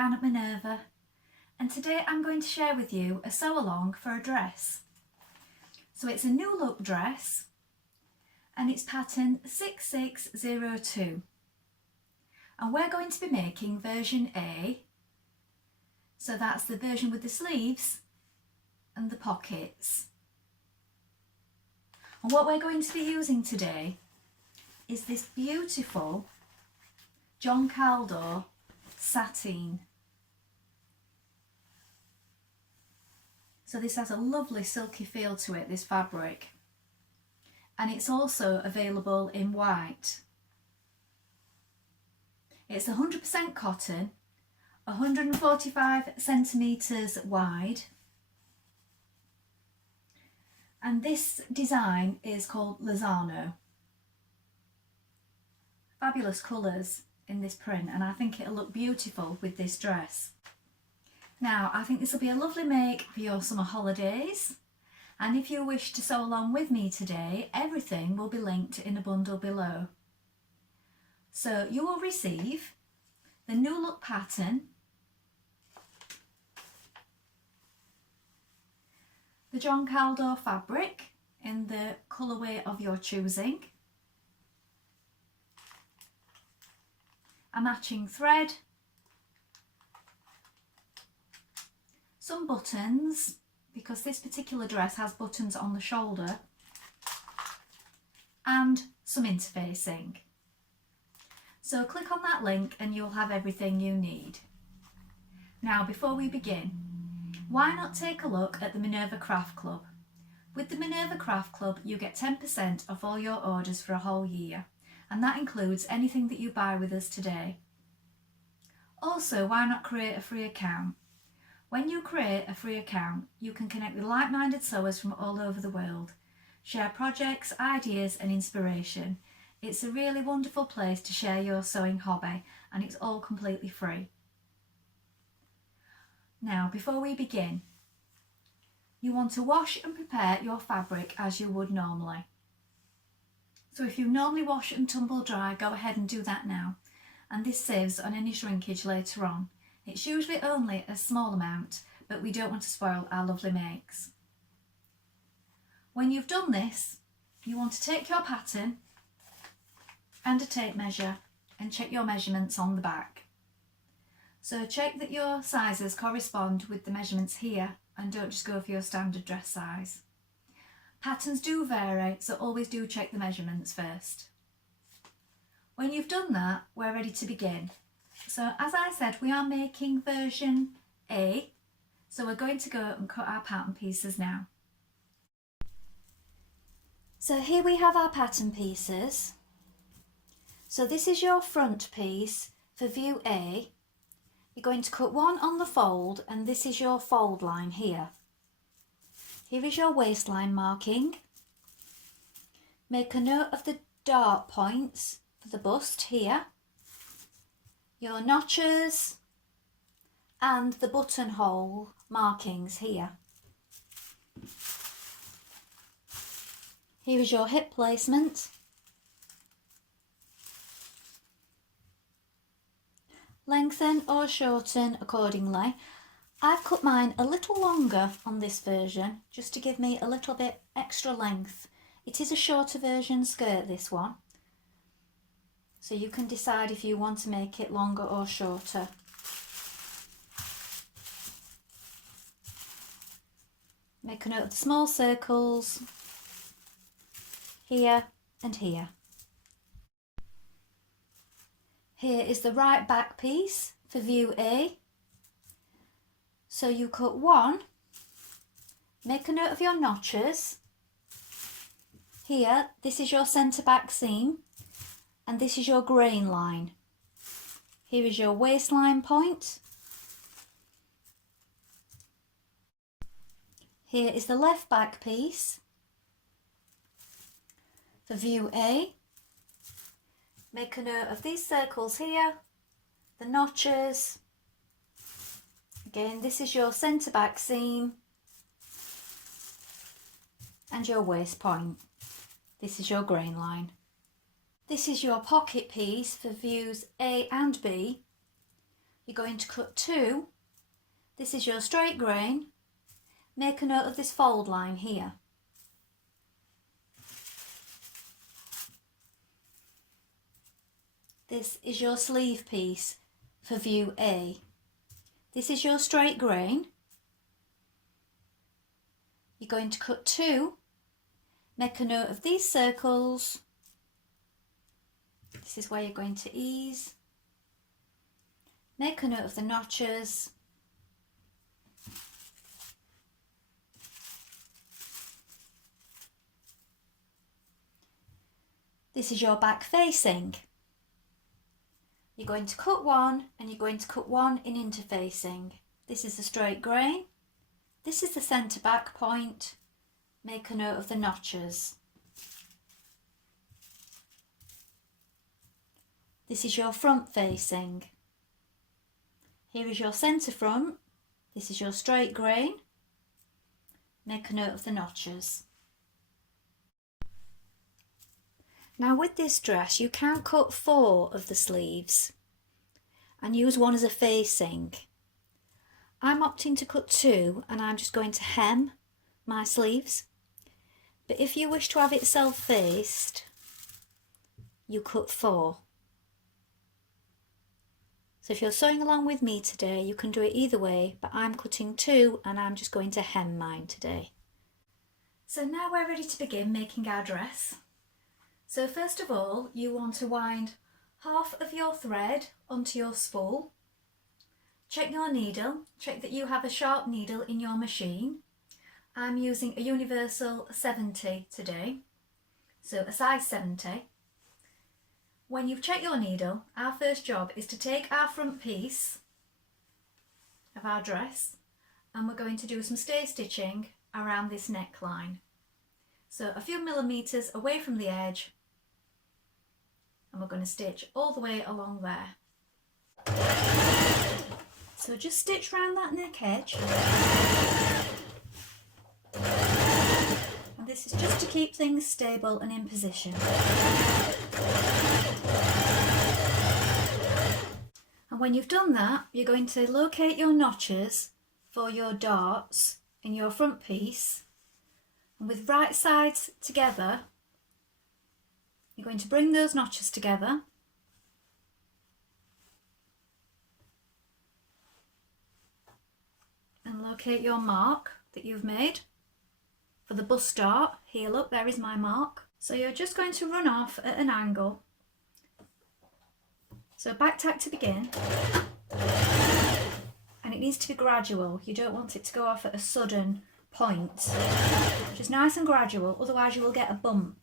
Dianne at Minerva, and today I'm going to share with you a sew along for a dress. So it's a new look dress and it's pattern 6602, and we're going to be making version A, so that's the version with the sleeves and the pockets. And what we're going to be using today is this beautiful John Kaldor sateen. So this has a lovely silky feel to it, this fabric, and it's also available in white. It's 100% cotton, 145 centimetres wide, and this design is called Lozano. Fabulous colours in this print, and I think it'll look beautiful with this dress. Now, I think this will be a lovely make for your summer holidays, and if you wish to sew along with me today, everything will be linked in a bundle below. So you will receive the new look pattern, the John Kaldor fabric in the colourway of your choosing, a matching thread, some buttons, because this particular dress has buttons on the shoulder, and some interfacing. So click on that link and you'll have everything you need. Now, before we begin, why not take a look at the Minerva Craft Club? With the Minerva Craft Club you get 10% off all your orders for a whole year, and that includes anything that you buy with us today. Also, why not create a free account? When you create a free account, you can connect with like-minded sewers from all over the world, share projects, ideas and inspiration. It's a really wonderful place to share your sewing hobby, and it's all completely free. Now, before we begin, you want to wash and prepare your fabric as you would normally. So if you normally wash and tumble dry, go ahead and do that now, and this saves on any shrinkage later on. It's usually only a small amount, but we don't want to spoil our lovely makes. When you've done this, you want to take your pattern and a tape measure and check your measurements on the back. So check that your sizes correspond with the measurements here, and don't just go for your standard dress size. Patterns do vary, so always do check the measurements first. When you've done that, we're ready to begin. So as I said, we are making version A, so we're going to go and cut our pattern pieces now. So here we have our pattern pieces. So this is your front piece for view A. You're going to cut one on the fold, and this is your fold line here. Here is your waistline marking. Make a note of the dart points for the bust here, your notches and the buttonhole markings here. Here is your hip placement. Lengthen or shorten accordingly. I've cut mine a little longer on this version just to give me a little bit extra length. It is a shorter version skirt, this one, so you can decide if you want to make it longer or shorter. Make a note of the small circles here and here. Here is the right back piece for view A. So you cut one, make a note of your notches. Here, this is your centre back seam, and this is your grain line. Here is your waistline point. Here is the left back piece for view A. Make a note of these circles here, the notches. Again, this is your centre back seam and your waist point. This is your grain line. This is your pocket piece for views A and B. you're going to cut 2. This is your straight grain. Make a note of this fold line here. This is your sleeve piece for view A. This is your straight grain. You're going to cut 2. Make a note of these circles. This is where you're going to ease. Make a note of the notches. This is your back facing. You're going to cut 1 and you're going to cut 1 in interfacing. This is the straight grain. This is the centre back point. Make a note of the notches. This is your front facing. Here is your centre front. This is your straight grain. Make a note of the notches. Now with this dress you can cut 4 of the sleeves and use 1 as a facing. I'm opting to cut 2 and I'm just going to hem my sleeves. But if you wish to have it self-faced, you cut 4. So if you're sewing along with me today, you can do it either way, but I'm cutting 2 and I'm just going to hem mine today. So now we're ready to begin making our dress. So first of all, you want to wind half of your thread onto your spool. Check your needle, check that you have a sharp needle in your machine. I'm using a universal 70 today, so a size 70. When you've checked your needle, our first job is to take our front piece of our dress and we're going to do some stay stitching around this neckline. So a few millimetres away from the edge, and we're going to stitch all the way along there. So just stitch round that neck edge. And this is just to keep things stable and in position. And when you've done that, you're going to locate your notches for your darts in your front piece. And with right sides together, you're going to bring those notches together. And locate your mark that you've made for the bust dart. Here, look, there is my mark. So you're just going to run off at an angle. So back tack to begin. And it needs to be gradual. You don't want it to go off at a sudden point. Just nice and gradual, otherwise you will get a bump.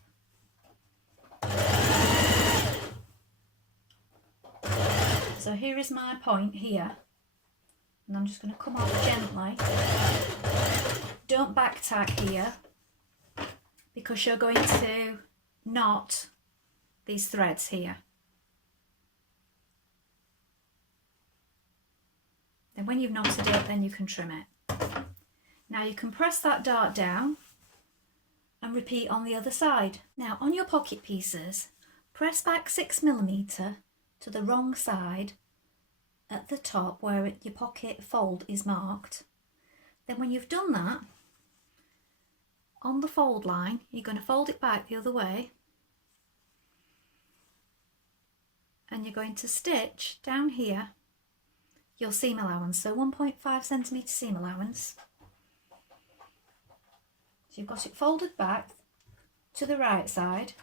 So here is my point here, and I'm just going to come off gently. Don't back tack here because you're going to knot these threads here. Then when you've knotted it, then you can trim it. Now you can press that dart down and repeat on the other side. Now on your pocket pieces, press back 6mm to the wrong side at the top where your pocket fold is marked. Then when you've done that, on the fold line, you're going to fold it back the other way and you're going to stitch down here your seam allowance, so 1.5cm seam allowance. So you've got it folded back to the right side.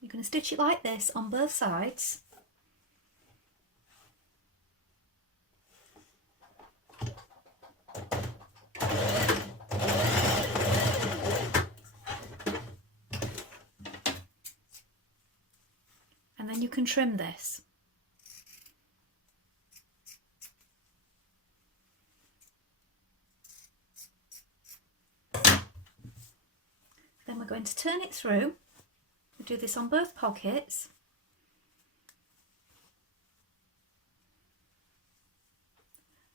You're going to stitch it like this on both sides. And then you can trim this. Then we're going to turn it through. We do this on both pockets.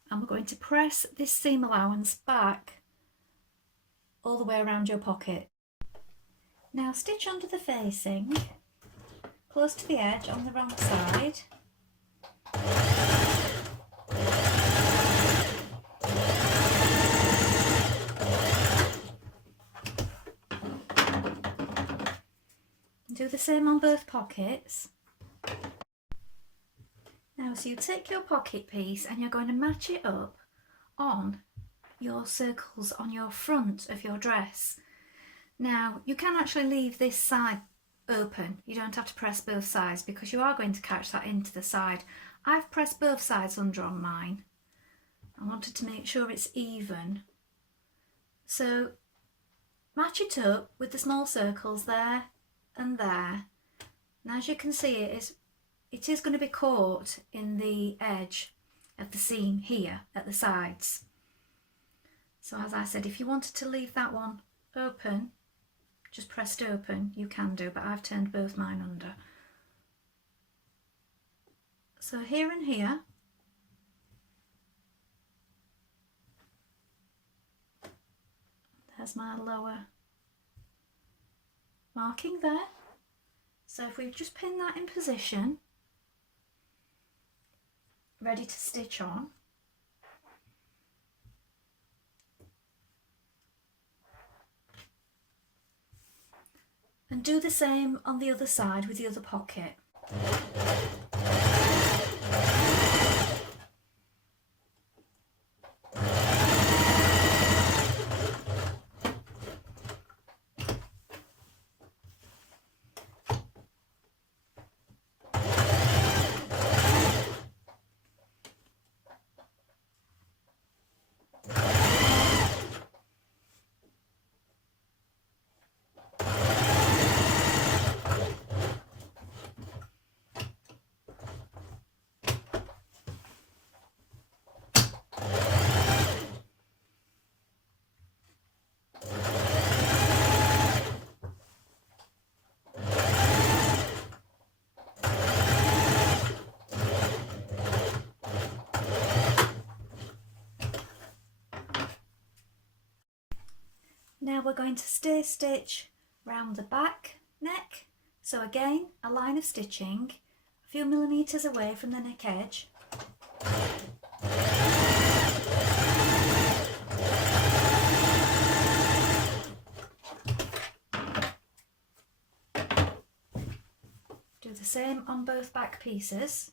And we're going to press this seam allowance back all the way around your pocket. Now stitch under the facing, close to the edge on the wrong side. Do the same on both pockets. Now, so you take your pocket piece and you're going to match it up on your circles on your front of your dress. Now, you can actually leave this side open. You don't have to press both sides because you are going to catch that into the side. I've pressed both sides under on mine. I wanted to make sure it's even. So match it up with the small circles there and there. And as you can see, it is going to be caught in the edge of the seam here at the sides. So as I said, if you wanted to leave that one open, just pressed open, you can do, but I've turned both mine under. So here and here, there's my lower marking there. So if we've just pinned that in position, ready to stitch on, and do the same on the other side with the other pocket. Now we're going to stay stitch round the back neck. So again, a line of stitching a few millimetres away from the neck edge. Do the same on both back pieces.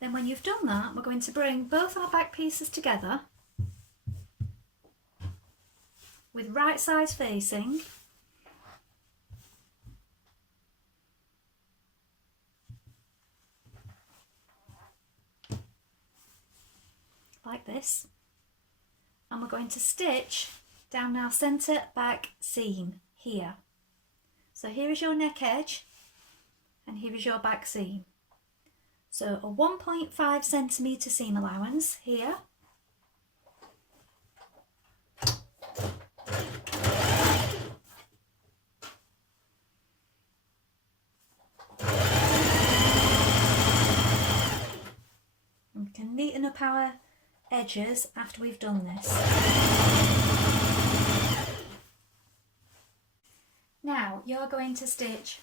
Then when you've done that, we're going to bring both our back pieces together with right sides facing, like this, and we're going to stitch down our centre back seam here. So here is your neck edge and here is your back seam. So a 1.5 centimetre seam allowance here. And we can neaten up our edges after we've done this. Now you're going to stitch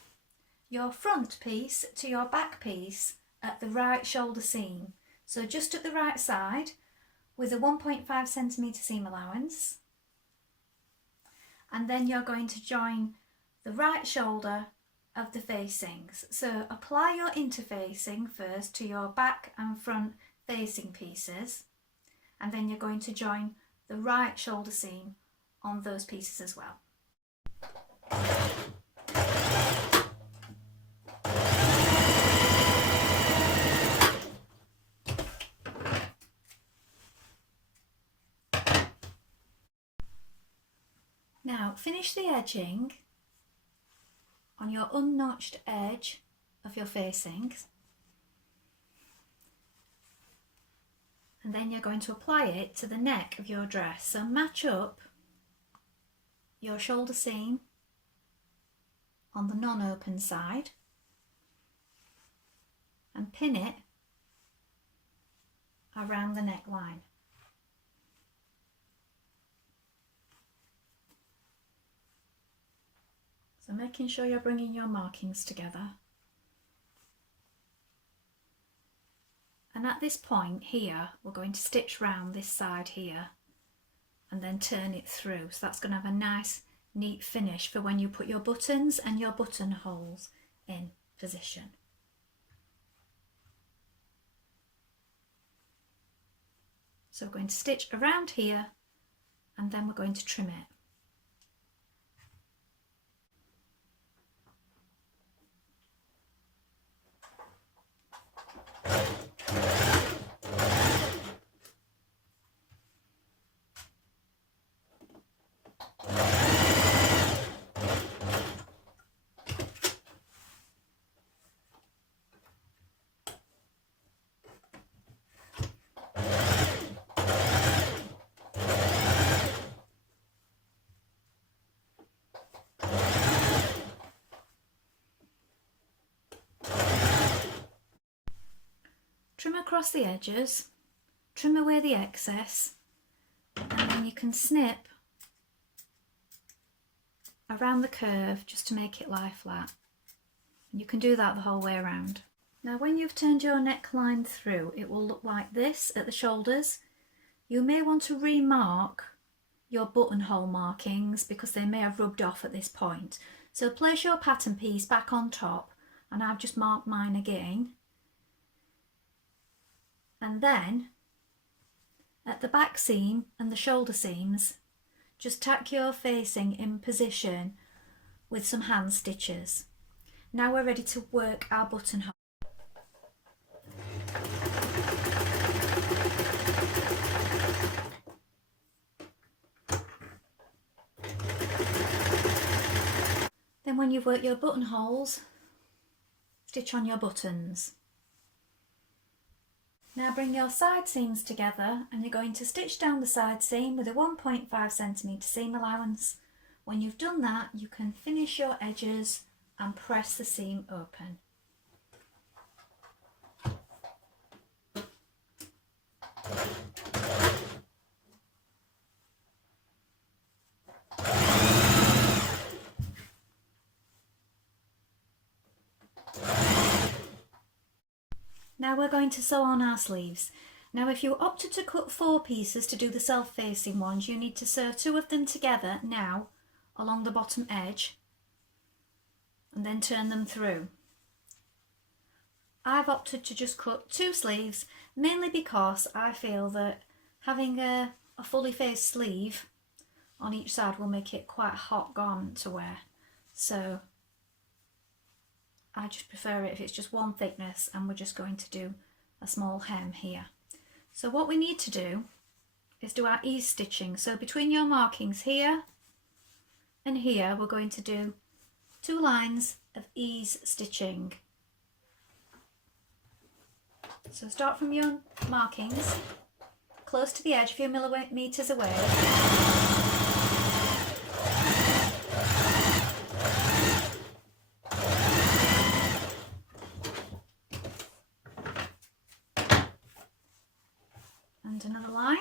your front piece to your back piece at the right shoulder seam, so just at the right side with a 1.5 centimetre seam allowance, and then you're going to join the right shoulder of the facings. So apply your interfacing first to your back and front facing pieces, and then you're going to join the right shoulder seam on those pieces as well. Now finish the edging on your unnotched edge of your facings, and then you're going to apply it to the neck of your dress. So match up your shoulder seam on the non-open side, and pin it around the neckline. So making sure you're bringing your markings together. And at this point here, we're going to stitch round this side here and then turn it through. So that's going to have a nice, neat finish for when you put your buttons and your buttonholes in position. So we're going to stitch around here and then we're going to trim it. Trim across the edges, trim away the excess, and then you can snip around the curve just to make it lie flat. And you can do that the whole way around. Now when you've turned your neckline through, it will look like this at the shoulders. You may want to remark your buttonhole markings because they may have rubbed off at this point. So place your pattern piece back on top, and I've just marked mine again. And then at the back seam and the shoulder seams, just tack your facing in position with some hand stitches. Now we're ready to work our buttonhole. Then when you've worked your buttonholes, stitch on your buttons. Now bring your side seams together and you're going to stitch down the side seam with a 1.5 centimetre seam allowance. When you've done that, you can finish your edges and press the seam open. Now we're going to sew on our sleeves. Now if you opted to cut 4 pieces to do the self-facing ones, you need to sew 2 of them together now along the bottom edge and then turn them through. I've opted to just cut 2 sleeves, mainly because I feel that having a fully faced sleeve on each side will make it quite a hot garment to wear. So I just prefer it if it's just one thickness, and we're just going to do a small hem here. So what we need to do is do our ease stitching. So between your markings here and here, we're going to do 2 lines of ease stitching. So start from your markings, close to the edge, a few millimetres away. And another line.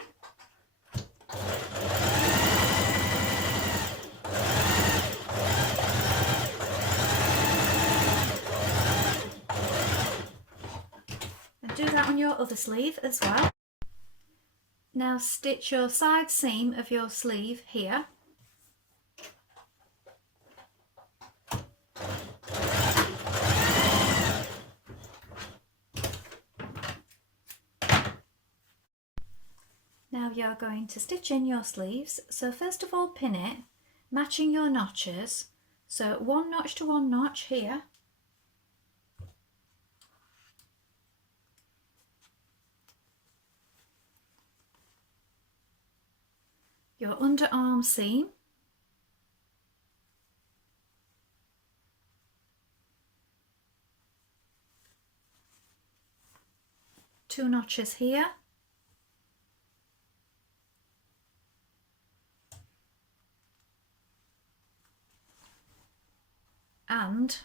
And do that on your other sleeve as well. Now stitch your side seam of your sleeve here. Now you're going to stitch in your sleeves. So first of all, pin it, matching your notches. So 1 notch to 1 notch here. Your underarm seam. Two notches here. And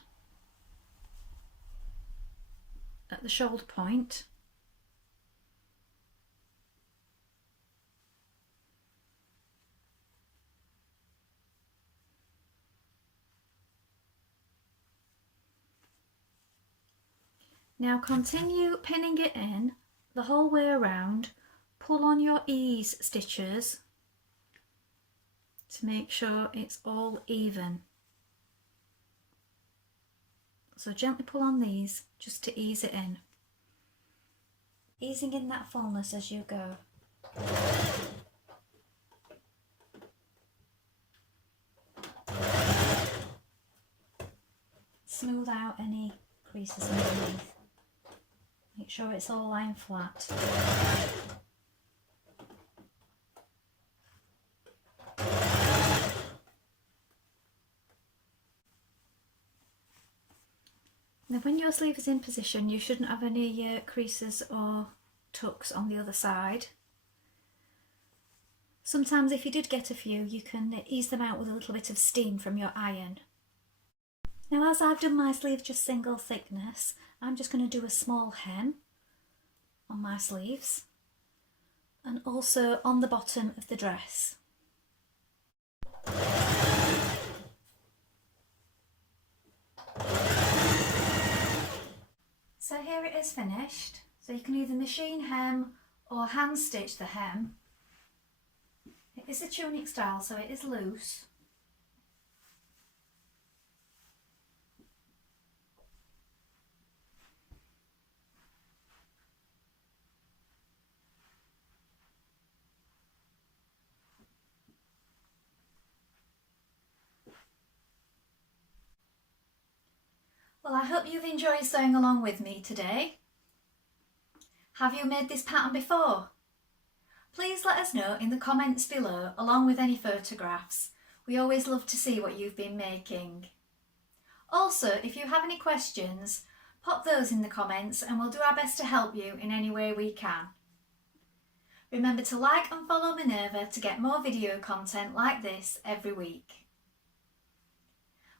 at at the shoulder point. Now continue pinning it in the whole way around. Pull on your ease stitches to make sure it's all even. So gently pull on these just to ease it in. Easing in that fullness as you go. Smooth out any creases underneath. Make sure it's all lying flat. Now when your sleeve is in position, you shouldn't have any creases or tucks on the other side. Sometimes if you did get a few, you can ease them out with a little bit of steam from your iron. Now as I've done my sleeve just single thickness, I'm just going to do a small hem on my sleeves and also on the bottom of the dress. So here it is finished. So you can either machine hem or hand stitch the hem. It is a tunic style, so it is loose. Well, I hope you've enjoyed sewing along with me today. Have you made this pattern before? Please let us know in the comments below, along with any photographs. We always love to see what you've been making. Also, if you have any questions, pop those in the comments and we'll do our best to help you in any way we can. Remember to like and follow Minerva to get more video content like this every week.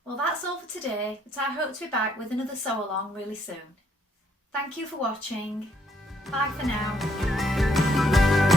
Well, that's all for today, but I hope to be back with another sew along really soon. Thank you for watching. Bye for now.